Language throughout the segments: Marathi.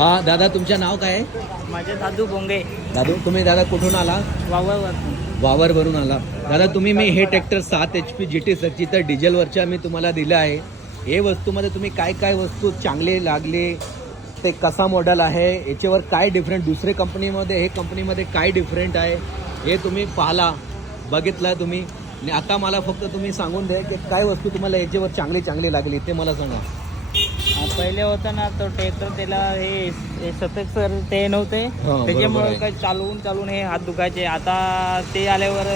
हा दादा, तुमचं नाव काय आहे? माझे दादू बोंगे. दादू, तुम्ही दादा कुठून आला? वावर. वावरवरून आला. दादा तुम्ही मी हे ट्रॅक्टर 7 HP GT 75 डिझेलवरच्या मी तुम्हाला दिलं आहे. हे वस्तूमध्ये तुम्ही काय काय वस्तू चांगले लागले, ते कसा मॉडेल आहे, याच्यावर काय डिफरंट, दुसरे कंपनीमध्ये हे कंपनीमध्ये काय डिफरंट आहे हे तुम्ही पाहिला, बघितला तुम्ही. आणि आता मला फक्त तुम्ही सांगून द्या की काय वस्तू तुम्हाला याच्यावर चांगली चांगली लागली ते मला सांगा. पहिले होता ना तो ट्रॅक्टर, त्याला हे शतक सर ते नव्हते, बरोबर त्याच्यामुळे आहे. काय चालवून हे हात दुखायचे. आता ते आल्यावर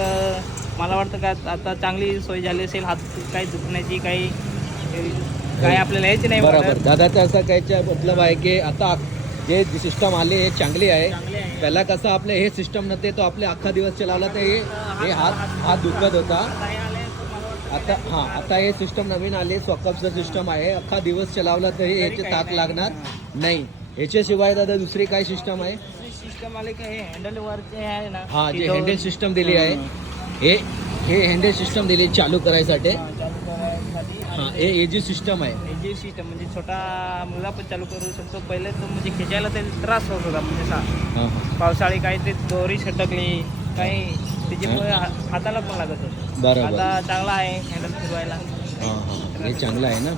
मला वाटतं का आता चांगली सोय झाली असेल, हात काही दुखण्याची काही आपल्याला यायची नाही. बरोबर दादाचं असं कायच्या मतलब आहे की आता जे सिस्टम आले हे चांगली आहे. चांगले आहे. पहिला कसं आपलं हे सिस्टम नव्हते, तो आपले अख्खा दिवस चलावला तर हे हात दुखत होता. आता हे आले तर मला वाटतं आता हे सिस्टम नवीन आले, स्वकअपचं सिस्टम आहे. अख्खा दिवस चलावला तरी याचे काही ताक नाही. लागणार नाही. याच्याशिवाय दादा दुसरी काय सिस्टम आहे? सिस्टम आले का हे हँडल वरचे आहे ना, हा, जे तिथं- हँडल सिस्टम दिली आहे, हे हँडल सिस्टम दिली चालू करायसाठी. चालू करायसाठी. हा, हे जी सिस्टम आहे, हे जे सिस्टम म्हणजे छोटा मुलगा पण चालू करू शकतो. पहिले तो म्हणजे खेचायला ते त्रास होत होता, म्हणजे हा, पावसाळी काही ते दोरी छटकली काही त्याच्यामुळे हाताला पण लागत होतं. बरोबर. आता चांगला आहे हँडल फिरवायला. हे चांगलं आहे ना.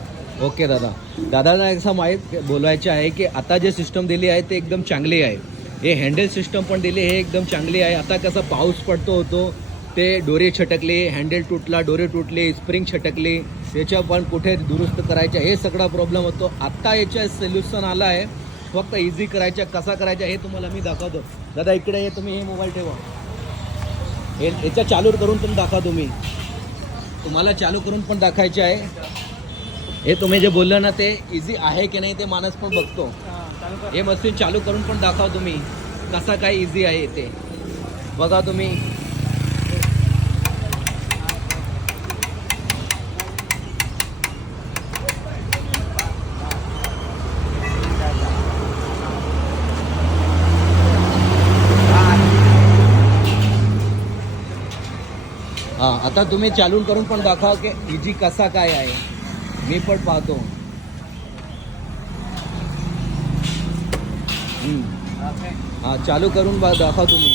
ओके दादा. दादाला असं माहीत बोलायचं आहे की आता जे सिस्टम दिली आहे ते एकदम चांगली आहे. हे हँडल सिस्टम पण दिली हे एकदम चांगली आहे. आता कसं पाऊस पडतो होतो, ते डोरे छटकले, हँडल तुटला, डोरे तुटले, स्प्रिंग छटकले, त्याच्या पण कुठे दुरुस्त करायच्या हे सगळा प्रॉब्लेम होतो. आत्ता याच्या सोल्युशन आलं आहे. फक्त इझी करायचं, कसा करायचा हे तुम्हाला मी दाखवतो. दादा इकडे ये, तुम्ही हे मोबाईल ठेवा. हे याच्या चालू करून पण दाखवा. तुम्हाला चालू करून पण दाखवायचे आहे. हे तुम्ही जे बोललं ना ते इझी आहे की नाही ते माणूस पण बघतो. चालू कर. हे मशीन चालू करून पण दाखवा तुम्ही कसा काय इझी आहे ते बघा तुम्ही. हा, आता तुम्ही चालू करून पण दाखवा की इझी कसा काय आहे. मी पण पाहतो. हा, चालू करून दाखवा तुम्ही.